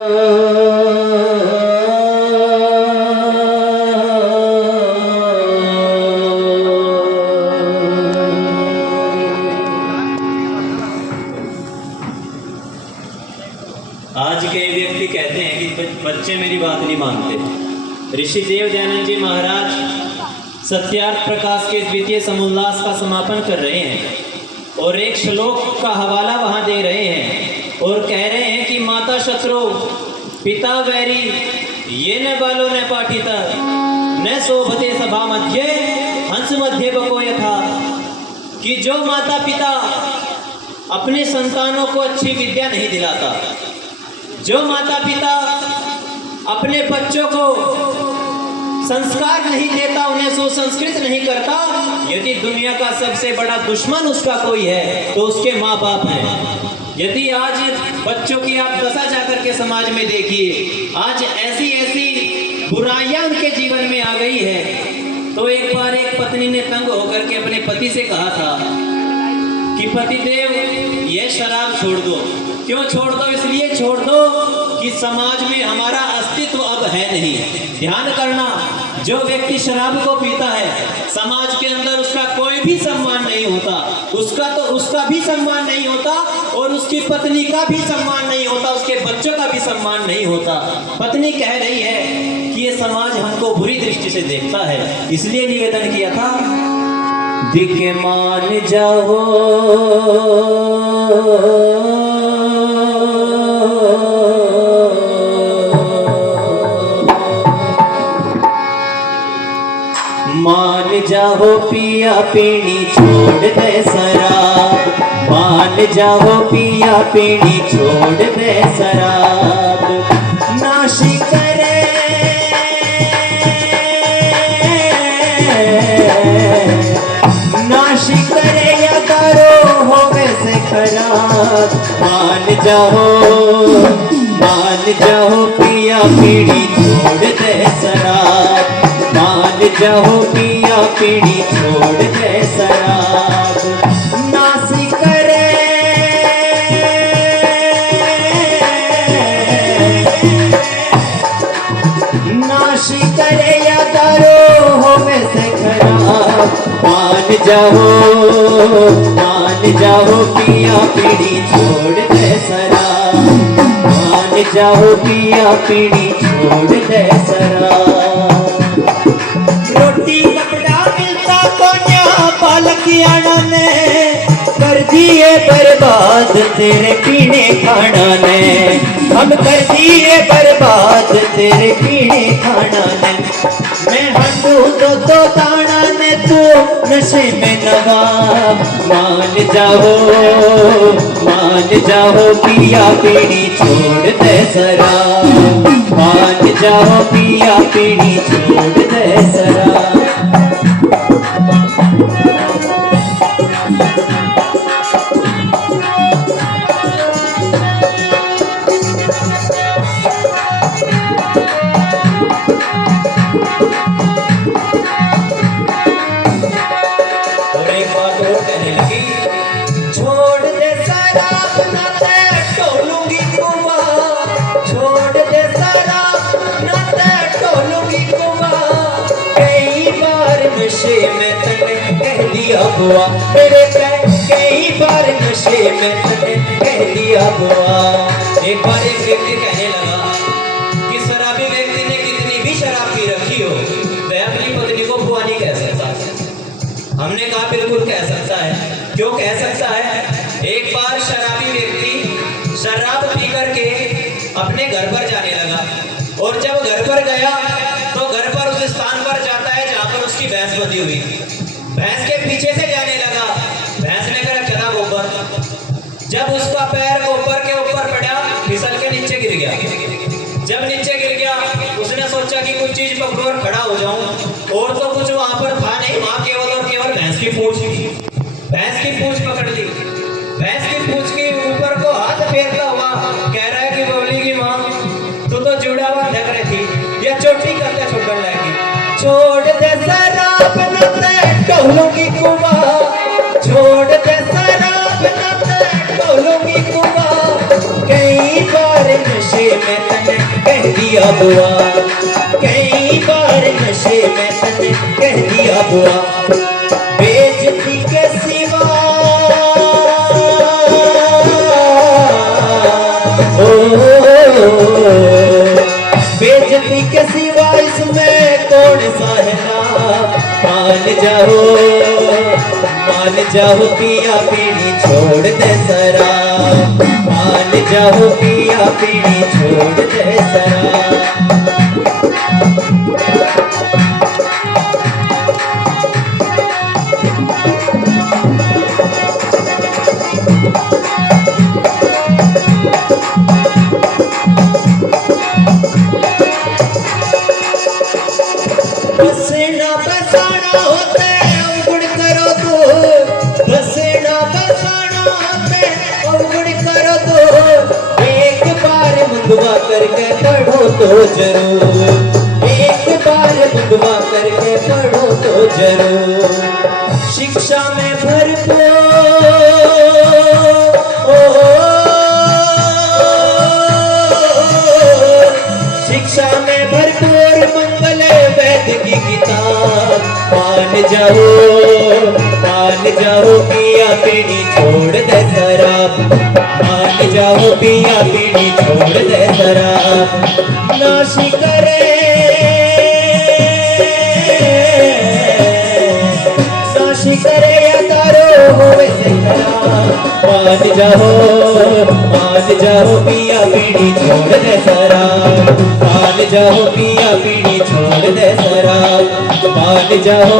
आज के व्यक्ति कहते हैं कि बच्चे मेरी बात नहीं मानते। ऋषि देव दयानंद जी महाराज सत्यार्थ प्रकाश के द्वितीय समुल्लास का समापन कर रहे हैं और एक श्लोक का हवाला वहां दे रहे हैं और कह रहे हैं कि माता शत्रु पिता वैरी ये न बालो न पाठिता न शोभते सभा मध्य हंस मध्य बको यथा, कि जो माता पिता अपने संतानों को अच्छी विद्या नहीं दिलाता, जो माता पिता अपने बच्चों को संस्कार नहीं देता, उन्हें सुसंस्कृत नहीं करता, यदि दुनिया का सबसे बड़ा दुश्मन उसका कोई है तो उसके माँ बाप हैं। यदि आज बच्चों की आप दशा जाकर के समाज में देखिए, आज ऐसी ऐसी बुराइयां उनके जीवन में आ गई है। तो एक बार एक पत्नी ने तंग होकर के अपने पति से कहा था कि पतिदेव ये शराब छोड़ दो। क्यों छोड़ दो? इसलिए छोड़ दो कि समाज में हमारा अस्तित्व अब है नहीं। ध्यान करना, जो व्यक्ति शराब को पीता है समाज के अंदर उसका कोई भी सम्मान नहीं होता, उसका भी सम्मान नहीं होता और उसकी पत्नी का भी सम्मान नहीं होता, उसके बच्चों का भी सम्मान नहीं होता। पत्नी कह रही है कि ये समाज हमको बुरी दृष्टि से देखता है, इसलिए निवेदन किया था दिखे मान जाओ मान जाओ पिया पीनी छोड़ दे शराब, मान जाओ पिया पीनी छोड़ दे शराब, नाशी करे नाशी करे या दारू हो वैसे खराब, मान जाओ पिया पीनी छोड़ दे शराब, मान जाओ पिया पीनी छोड़ दे शराब, नासी करे नाशी करे या दारू हो वैसे खराब, मान जाओ पिया पीनी छोड़ दे शराब, मान जाओ पिया पीनी छोड़ दे शराब। रोटी कपड़ा मिलता कोन्या पालकियाना ने कर दिए बर्बाद तेरे पीने खाना ने, हम कर दिए बर्बाद तेरे पीने खाना ने, मैं हंडू तो ताना ने तू नशे में नवाब, मान जाओ पिया पीनी छोड़ दे शराब, मान जाओ पिया पीनी छोड़ दे शराब। और एक बात और कहने लगी, छोड़ दे शराब ना ते टोलूंगी कुआ, छोड़ दे शराब ना ते टोलूंगी कुआ, कई बार नशे में तने कह दिया बुआ, मेरे कई बार नशे में तने कह दिया बुआ। एक बार एक व्यक्ति कहने लगा कि शराबी व्यक्ति ने कितनी भी शराब पी रखी हो वह अपनी पत्नी को बुआ नहीं कह सकता। हमने कहा बिल्कुल कह सकता है। क्यों कह सकता है? एक बार शराबी व्यक्ति शराब पी करके अपने घर पर जाने लगा और जब घर पर गया तो घर पर उस स्थान पर जाता है जहां पर उसकी भैंस बंधी हुई, भैंस के पीछे से जाने लगा, भैंस ने कहा चला गोबर, जब उसका पैर गोबर के ऊपर पड़ा फिसल के नीचे गिर गया। जब नीचे गिर गया उसने सोचा कि कुछ चीज पकड़ो और खड़ा हो जाऊं, और तो कुछ वहां पर था नहीं, वहां केवल और केवल भैंस की पूंछ पकड़ ली। भैंस की पूंछ के ऊपर को हाथ फेरता हुआ कह रहा है कि बोली की माँ तू तो जुड़ा हुआ ढक रही थी या चोटी करते छुपन लगी, छोड़ दे शराब न ते टोलूंगी कुआ, छोड़ दे शराब न ते टोलूंगी कुआ, कई बार नशे में दिया बुआ, कई बार नशे में तने कह दिया बुआ, बेइज्जती के सिवा बेइज्जती के सिवा इसमें कौन सा है नाम। मान जाओ पिया पीनी छोड़ दे जरा, मान जाओ पिया पीनी छोड़ दे जरा। बसना बसाना होते अवगुण करो तो, बसना बसाना होते अवगुण करो तो, एक बार मुंदवा करके पढ़ो तो जरूर, एक बार मुंदवा करके पढ़ो तो जरूर। शिक्षा में भरपूर शिक्षा में भरपूर मंगल वेद की किताब। मान जाओ पिया पीनी छोड़ दे शराब, मान जाओ पिया पीनी छोड़ दे शराब। नाशी करे या तारो होवे से खराब। मान जाओ पिया पीनी छोड़ दे शराब, मान जाओ पिया पीनी छोड़ दे शराब, मान जाओ।